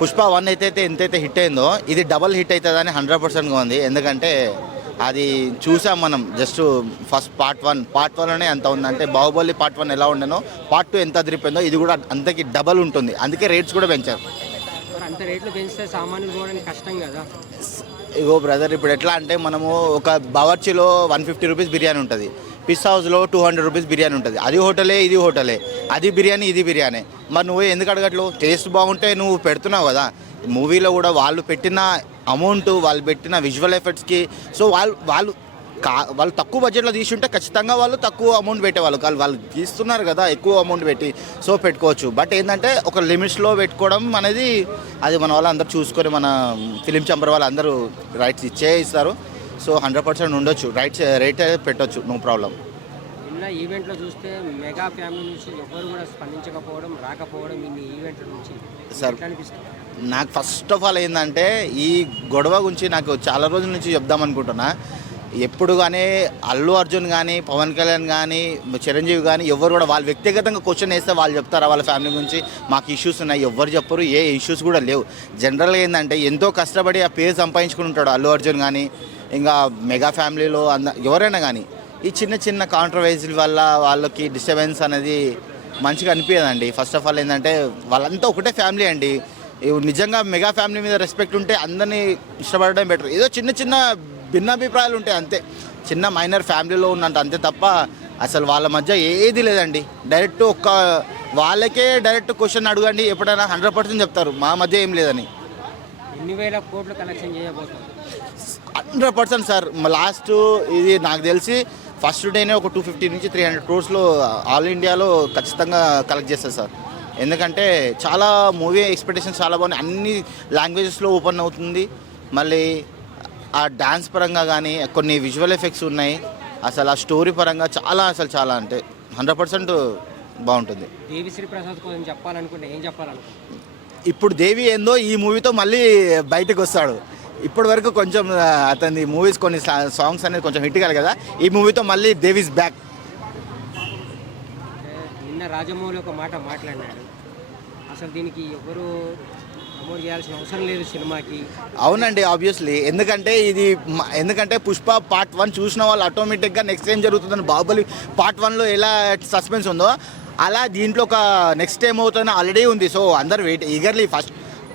పుష్ప 1 ఎంతైతే హిట్ అయిందో ఇది డబల్ హిట్ అవుతుందని 100%గా ఉంది. ఎందుకంటే అది చూసాం మనం జస్ట్ ఫస్ట్ పార్ట్ వన్లోనే ఎంత ఉందంటే బాహుబలి పార్ట్ 1 ఎలా ఉండేనో పార్ట్ 2 ఎంత అదిరిపోయిందో ఇది కూడా అంతకి డబల్ ఉంటుంది. అందుకే రేట్స్ కూడా పెంచారు. అంత రేట్లు పెంచితే సామాన్యులు పోవడానికి కష్టం కదా. ఇగో బ్రదర్, ఇప్పుడు ఎట్లా అంటే మనము ఒక బావర్చిలో 150 రూపీస్ బిర్యానీ ఉంటుంది, పిస్ హౌస్లో 200 రూపీస్ బిర్యానీ ఉంటుంది. అది హోటలే ఇది హోటలే, అది బిర్యానీ ఇది బిర్యానీ. మరి నువ్వు ఎందుకు అడగట్లు? టేస్ట్ బాగుంటే నువ్వు పెడుతున్నావు కదా. మూవీలో కూడా వాళ్ళు పెట్టిన అమౌంట్, వాళ్ళు పెట్టిన విజువల్ ఎఫెక్ట్స్కి, సో వాళ్ళు తక్కువ బడ్జెట్లో తీసుంటే ఖచ్చితంగా వాళ్ళు తక్కువ అమౌంట్ పెట్టేవాళ్ళు. వాళ్ళు తీస్తున్నారు కదా ఎక్కువ అమౌంట్ పెట్టి, సో పెట్టుకోవచ్చు. బట్ ఏంటంటే ఒక లిమిట్స్లో పెట్టుకోవడం అనేది అది మన వాళ్ళు అందరూ చూసుకొని, మన ఫిలిం ఛాంబర్ వాళ్ళు అందరూ రైట్స్ ఇస్తారు. సో 100% ఉండొచ్చు, రేట్ పెట్టొచ్చు, నో ప్రాబ్లం. నిన్న ఈవెంట్లో చూస్తే మెగా ఫ్యామిలీ నుంచి ఎవరు కూడా స్పందించకపోవడం, రాకపోవడం ఇన్ని ఈవెంట్ల నుంచి సార్ అనిపిస్తుంది. నాకు ఫస్ట్ ఆఫ్ ఆల్ ఏంటంటే ఈ గొడవ గురించి నాకు చాలా రోజుల నుంచి చెప్దాం అనుకుంటున్నా. ఎప్పుడు కానీ అల్లు అర్జున్ కానీ, పవన్ కళ్యాణ్ కానీ, చిరంజీవి కానీ ఎవరు కూడా వాళ్ళు వ్యక్తిగతంగా క్వశ్చన్ వేస్తే వాళ్ళు చెప్తారా వాళ్ళ ఫ్యామిలీ గురించి మాకు ఇష్యూస్ ఉన్నాయి? ఎవరు చెప్పరు, ఏ ఇష్యూస్ కూడా లేవు. జనరల్గా ఏంటంటే ఎంతో కష్టపడి ఆ పేరు సంపాదించుకుని ఉంటాడు అల్లు అర్జున్ కానీ, ఇంకా మెగా ఫ్యామిలీలో ఎవరైనా కానీ ఈ చిన్న చిన్న కాంట్రవర్సీల వల్ల వాళ్ళకి డిస్టర్బెన్స్ అనేది మంచిగా అనిపించదండి. ఫస్ట్ ఆఫ్ ఆల్ ఏంటంటే వాళ్ళంతా ఒకటే ఫ్యామిలీ అండి. నిజంగా మెగా ఫ్యామిలీ మీద రెస్పెక్ట్ ఉంటే అందరినీ ఇష్టపడడం బెటర్. ఏదో చిన్న చిన్న భిన్నాభిప్రాయాలు ఉంటాయి అంతే, చిన్న మైనర్ ఫ్యామిలీలో ఉన్నంత అంతే తప్ప అసలు వాళ్ళ మధ్య ఏది లేదండి. డైరెక్ట్ వాళ్ళకే డైరెక్ట్ క్వశ్చన్ అడగండి, ఎప్పుడైనా 100% చెప్తారు మా మధ్య ఏం లేదని. ఎన్ని వేల కోట్లు కలెక్షన్ చేయబోతుంది? 100% సార్. లాస్ట్ ఇది నాకు తెలిసి ఫస్ట్ డేనే ఒక 250 నుంచి 300 crores ఆల్ ఇండియాలో ఖచ్చితంగా కలెక్ట్ చేస్తారు సార్. ఎందుకంటే చాలా మూవీ ఎక్స్పెక్టేషన్స్ చాలా బాగున్నాయి, అన్ని లాంగ్వేజెస్లో ఓపెన్ అవుతుంది. మళ్ళీ ఆ డాన్స్ పరంగా కానీ కొన్ని విజువల్ ఎఫెక్ట్స్ ఉన్నాయి. అసలు ఆ స్టోరీ పరంగా చాలా అంటే 100% బాగుంటుంది. దేవిశ్రీ ప్రసాద్ కోసం చెప్పాలనుకుంటే ఏం చెప్పాలనుకుంటున్నాను? ఇప్పుడు దేవి ఏందో ఈ మూవీతో మళ్ళీ బయటకు వస్తాడు. ఇప్పటి వరకు కొంచెం అతని మూవీస్ కొన్ని సాంగ్స్ అనేది కొంచెం హిట్ కాదు కదా, ఈ మూవీతో మళ్ళీ దేవిస్ బ్యాక్. నిన్న రాజమౌళి ఒక మాట మాట్లాడినాడు, అసలు దీనికి ఎవరు అమౌంట్ చేయాల్సిన అవసరం లేదు సినిమాకి. అవునండి, ఆబ్వియస్లీ. ఎందుకంటే పుష్ప పార్ట్ 1 చూసిన వాళ్ళు ఆటోమేటిక్గా నెక్స్ట్ ఏం జరుగుతుందని, బాహుబలి పార్ట్ 1లో ఎలా సస్పెన్స్ ఉందో అలా దీంట్లో ఒక నెక్స్ట్ ఏం అవుతుందని ఆల్రెడీ ఉంది. సో అందరు వెయిట్ ఈగర్లీ. ఫస్ట్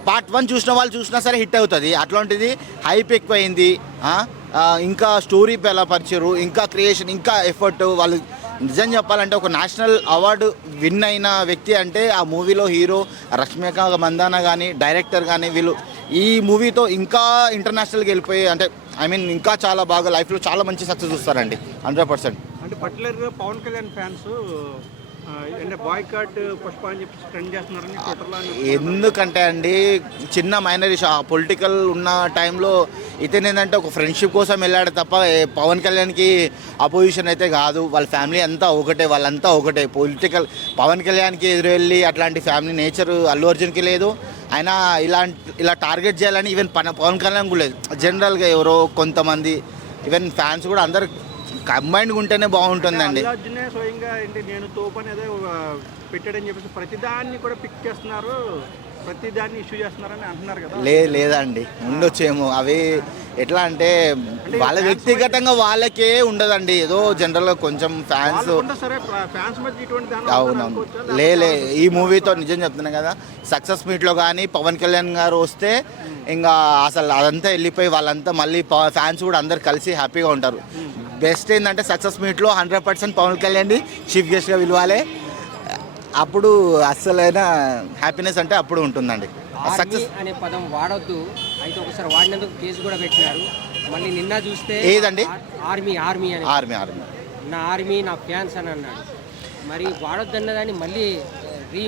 పార్ట్ 1 చూసిన వాళ్ళు చూసినా సరే హిట్ అవుతుంది. అట్లాంటిది హైప్ ఎక్కువైంది. ఇంకా స్టోరీ ఎలా పరిచారు, ఇంకా క్రియేషన్, ఇంకా ఎఫర్ట్. వాళ్ళు నిజం చెప్పాలంటే ఒక నేషనల్ అవార్డు విన్ అయిన వ్యక్తి అంటే ఆ మూవీలో హీరో రష్మిక మందాన కానీ, డైరెక్టర్ కానీ, వీళ్ళు ఈ మూవీతో ఇంకా ఇంటర్నేషనల్కి వెళ్ళిపోయి, అంటే ఇంకా చాలా బాగా లైఫ్లో చాలా మంచి సక్సెస్ వస్తారండి 100%. అంటే పర్టికులర్గా పవన్ కళ్యాణ్ ఫ్యాన్స్ అంటే బాయ్కాట్ పుష్ప అని చెప్పి ట్రెండ్ చేస్తున్నారని ట్విట్టర్లో. ఎందుకంటే అండి చిన్న మైనర్ ఇష్యూ పొలిటికల్ ఉన్న టైంలో ఇతను ఏంటంటే ఒక ఫ్రెండ్షిప్ కోసం వెళ్ళాడు తప్ప పవన్ కళ్యాణ్కి అపోజిషన్ అయితే కాదు. వాళ్ళ ఫ్యామిలీ అంతా ఒకటే, వాళ్ళంతా ఒకటే. పవన్ కళ్యాణ్కి ఎదురు వెళ్ళి అట్లాంటి ఫ్యామిలీ నేచర్ అల్లు అర్జున్కి లేదు. ఆయన ఇలా టార్గెట్ చేయాలని ఈవెన్ పవన్ కళ్యాణ్ కూడా లేదు. జనరల్గా ఎవరో కొంతమంది ఈవెన్ ఫ్యాన్స్ కూడా అందరు కంబైన్డ్గా ఉంటేనే బాగుంటుందండి. అర్జునే స్వయంగా ఏంటి నేను తోపని ఏదో పెట్టాడని చెప్పేసి ప్రతిదాన్ని కూడా పిక్ చేస్తున్నారు, ప్రతిదాన్ని ఇష్యూ చేస్తున్నారని అంటున్నారు కదా. లేదండి, ఉండొచ్చేమో. అవి ఎట్లా అంటే వాళ్ళ వ్యక్తిగతంగా వాళ్ళకే ఉండదండి. ఏదో జనరల్గా కొంచెం ఫ్యాన్స్. అవునవును. ఈ మూవీతో నిజం చెప్తున్నాను కదా, సక్సెస్ మీట్లో కానీ పవన్ కళ్యాణ్ గారు వస్తే ఇంకా అసలు అదంతా వెళ్ళిపోయి వాళ్ళంతా మళ్ళీ ఫ్యాన్స్ కూడా అందరు కలిసి హ్యాపీగా ఉంటారు. బెస్ట్ ఏంటంటే సక్సెస్ మీట్లో 100% పవన్ కళ్యాణ్ని చీఫ్ గెస్ట్గా పిలవాలి. అప్పుడు అస్సలైన హ్యాపీనెస్ అంటే అప్పుడు ఉంటుందండి. సక్సెస్ అనే పదం వాడొద్దు, అయితే ఒకసారి వాడినందుకు కేసు కూడా పెట్టినారు. మళ్ళీ నిన్న చూస్తే ఏదండి ఆర్మీ నా ఆర్మీ నా ఫ్యాన్స్ అని అన్నాడు. మరి వాడొద్దు అన్నదాన్ని మళ్ళీ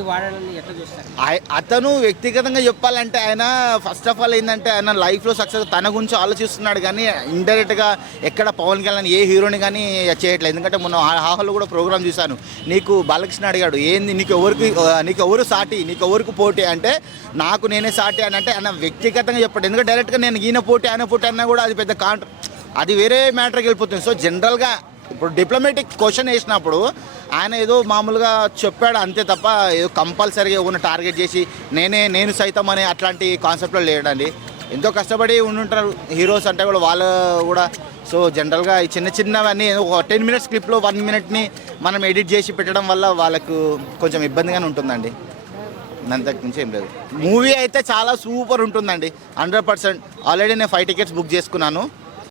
వాడాలని ఎట్లా చూస్తారు? అతను వ్యక్తిగతంగా చెప్పాలంటే ఆయన ఫస్ట్ ఆఫ్ ఆల్ ఏంటంటే ఆయన లైఫ్లో సక్సెస్ తన గురించి ఆలోచిస్తున్నాడు కానీ ఇండైరెక్ట్గా ఎక్కడ పవన్ కళ్యాణ్ ఏ హీరోని కానీ చేయట్లేదు. ఎందుకంటే మొన్న హాహోలో కూడా ప్రోగ్రామ్ చూశాను. నీకు బాలకృష్ణ అడిగాడు ఏంది నీకు ఎవరు సాటి, నీకు ఎవరికి పోటీ అంటే నాకు నేనే సాటి అని అంటే ఆయన వ్యక్తిగతంగా చెప్పాడు. ఎందుకంటే డైరెక్ట్గా నేను ఈయన పోటీ ఆయన పోటీ అన్నా కూడా అది పెద్ద అది వేరే మ్యాటర్కి వెళ్ళిపోతుంది. సో జనరల్గా ఇప్పుడు డిప్లొమాటిక్ క్వశ్చన్ వేసినప్పుడు ఆయన ఏదో మామూలుగా చెప్పాడు అంతే తప్ప ఏదో కంపల్సరీగా ఉన్న టార్గెట్ చేసి నేను సైతం అనే అట్లాంటి కాన్సెప్ట్లో లేడండి. ఎంతో కష్టపడి ఉండుంటారు హీరోస్ అంటే కూడా వాళ్ళు కూడా. సో జనరల్గా ఈ చిన్నవన్నీ ఒక 10 మినిట్స్ క్లిప్లో 1 మినిట్ని మనం ఎడిట్ చేసి పెట్టడం వల్ల వాళ్ళకు కొంచెం ఇబ్బందిగానే ఉంటుందండి. అంతకు మించి ఏం లేదు. మూవీ అయితే చాలా సూపర్ ఉంటుందండి 100%. ఆల్రెడీ నేను 5 టికెట్స్ బుక్ చేసుకున్నాను.